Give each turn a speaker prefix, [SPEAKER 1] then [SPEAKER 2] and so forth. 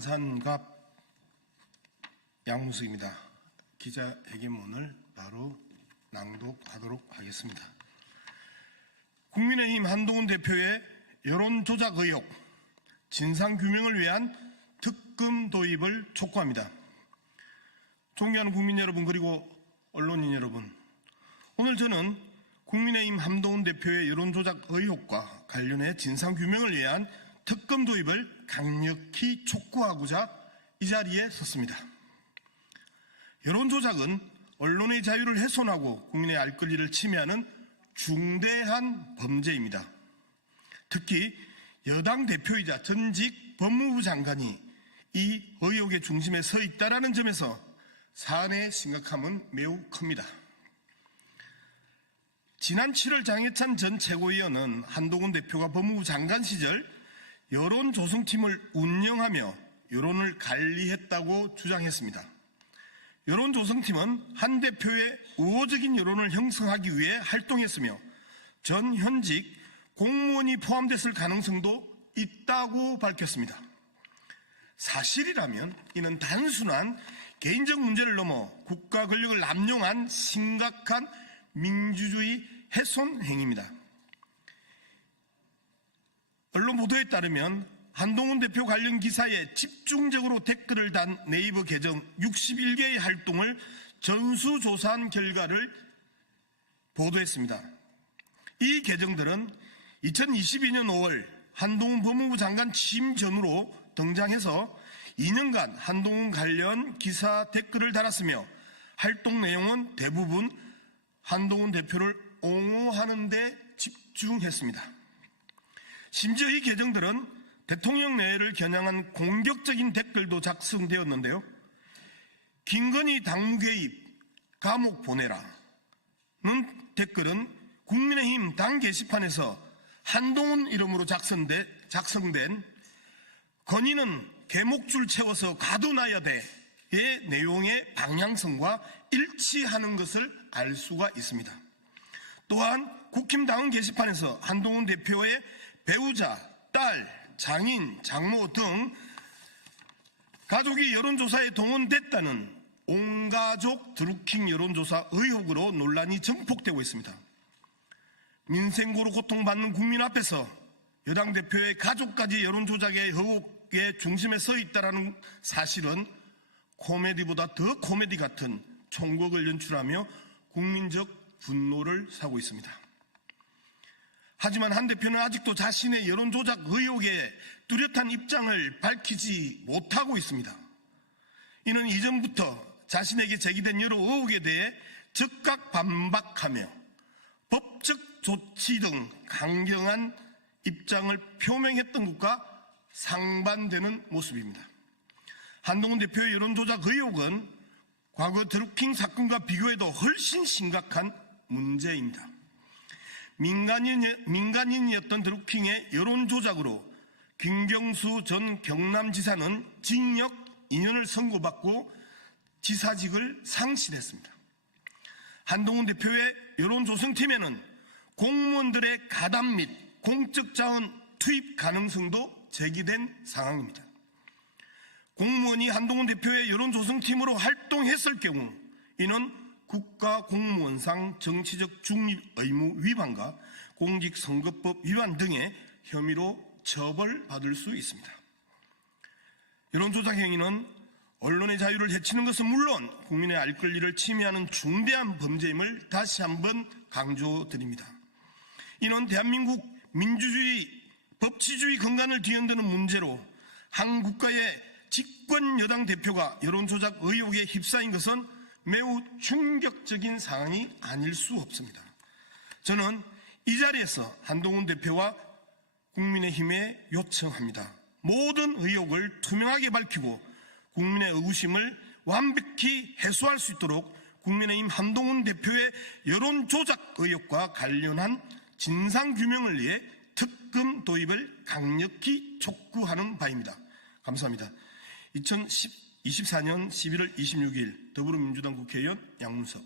[SPEAKER 1] 안산갑 양무석입니다. 기자회견문을 바로 낭독하도록 하겠습니다. 국민의힘 한동훈 대표의 여론조작 의혹, 진상규명을 위한 특검 도입을 촉구합니다. 존경하는 국민 여러분 그리고 언론인 여러분 오늘 저는 국민의힘 한동훈 대표의 여론조작 의혹과 관련해 진상규명을 위한 특검 도입을 강력히 촉구하고자 이 자리에 섰습니다. 여론조작은 언론의 자유를 훼손하고 국민의 알 권리를 침해하는 중대한 범죄입니다. 특히 여당 대표이자 전직 법무부 장관이 이 의혹의 중심에 서 있다는 점에서 사안의 심각함은 매우 큽니다. 지난 7월 장해찬 전 최고위원은 한동훈 대표가 법무부 장관 시절 여론 조성팀을 운영하며 여론을 관리했다고 주장했습니다. 여론 조성팀은 한 대표의 우호적인 여론을 형성하기 위해 활동했으며 전 현직 공무원이 포함됐을 가능성도 있다고 밝혔습니다. 사실이라면 이는 단순한 개인적 문제를 넘어 국가 권력을 남용한 심각한 민주주의 훼손 행위입니다. 언론 보도에 따르면 한동훈 대표 관련 기사에 집중적으로 댓글을 단 네이버 계정 61개의 활동을 전수조사한 결과를 보도했습니다. 이 계정들은 2022년 5월 한동훈 법무부 장관 취임 전후로 등장해서 2년간 한동훈 관련 기사 댓글을 달았으며 활동 내용은 대부분 한동훈 대표를 옹호하는 데 집중했습니다. 심지어 이 계정들은 대통령 내외를 겨냥한 공격적인 댓글도 작성되었는데요. 김건희 당무 개입, 감옥 보내라는 댓글은 국민의힘 당 게시판에서 한동훈 이름으로 작성된, 작성된 건의는 개목줄 채워서 가둬놔야 돼의 내용의 방향성과 일치하는 것을 알 수가 있습니다. 또한 국힘당원 게시판에서 한동훈 대표의 배우자, 딸, 장인, 장모 등 가족이 여론조사에 동원됐다는 온가족 드루킹 여론조사 의혹으로 논란이 증폭되고 있습니다. 민생고로 고통받는 국민 앞에서 여당 대표의 가족까지 여론조작의 의혹의 중심에 서 있다는 사실은 코미디보다 더 코미디 같은 총국을 연출하며 국민적 분노를 사고 있습니다. 하지만 한 대표는 아직도 자신의 여론조작 의혹에 뚜렷한 입장을 밝히지 못하고 있습니다. 이는 이전부터 자신에게 제기된 여러 의혹에 대해 즉각 반박하며 법적 조치 등 강경한 입장을 표명했던 것과 상반되는 모습입니다. 한동훈 대표의 여론조작 의혹은 과거 드루킹 사건과 비교해도 훨씬 심각한 문제입니다. 민간인, 민간인이었던 드루킹의 여론조작으로 김경수 전 경남지사는 징역 2년을 선고받고 지사직을 상실했습니다. 한동훈 대표의 여론조성팀에는 공무원들의 가담 및 공적 자원 투입 가능성도 제기된 상황입니다. 공무원이 한동훈 대표의 여론조성팀으로 활동했을 경우 이는 국가 공무원상 정치적 중립 의무 위반과 공직선거법 위반 등의 혐의로 처벌받을 수 있습니다. 여론조작 행위는 언론의 자유를 해치는 것은 물론 국민의 알 권리를 침해하는 중대한 범죄임을 다시 한번 강조드립니다. 이는 대한민국 민주주의, 법치주의 건강을 뒤흔드는 문제로 한 국 가의 집권 여당 대표가 여론조작 의혹에 휩싸인 것은 매우 충격적인 상황이 아닐 수 없습니다. 저는 이 자리에서 한동훈 대표와 국민의힘에 요청합니다. 모든 의혹을 투명하게 밝히고 국민의 의구심을 완벽히 해소할 수 있도록 국민의힘 한동훈 대표의 여론 조작 의혹과 관련한 진상 규명을 위해 특검 도입을 강력히 촉구하는 바입니다. 감사합니다. 2024년 11월 26일 더불어민주당 국회의원 양문석